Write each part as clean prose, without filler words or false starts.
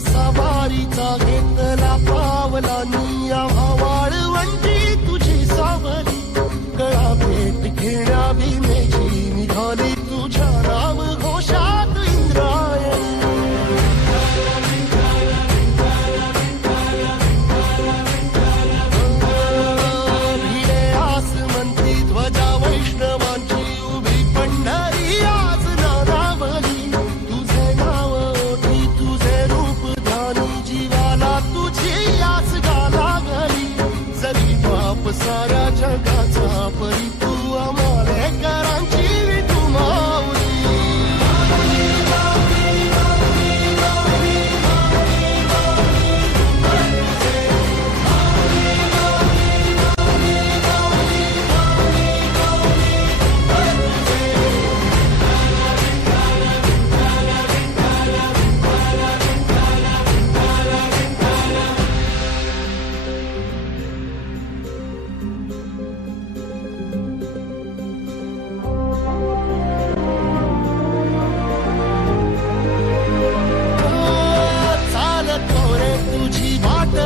सवारीचा घेतला पावला निया वाळवंटी तुझी सावली कळा भेट घेण्या भीमेची निघाली तुझ्या राम घोषात इंद्रायणी भिडे आसमंती ध्वजा वैष्णवांची उभी पंढरी आज नारावली तुझे नाव ओठी तुझे रूप जीवाला तुझी आस लागली जरी बाप साऱ्या जगाचा परी तू आमालेकरांची तू माऊली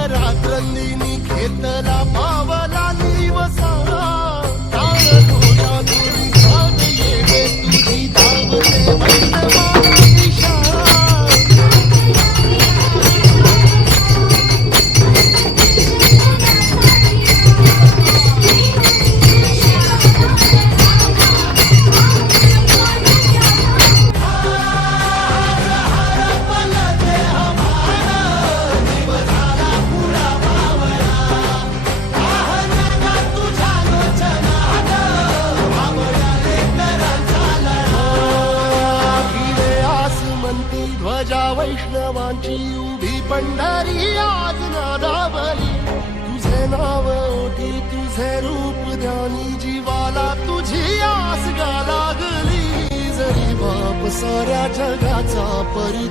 रात्रंदिनी घेतला पावला निवसा ताळ तुझ्या तुझी साथ येते तुझी धावते वैष्णवांची दिशा ध्वजा वैष्णवांची उभी पंढरी आज नादावली तुझे नाव ओठी तुझे रूप ध्यानी जीवाला तुझी आस लागली जरी बाप साऱ्या जगाचा परी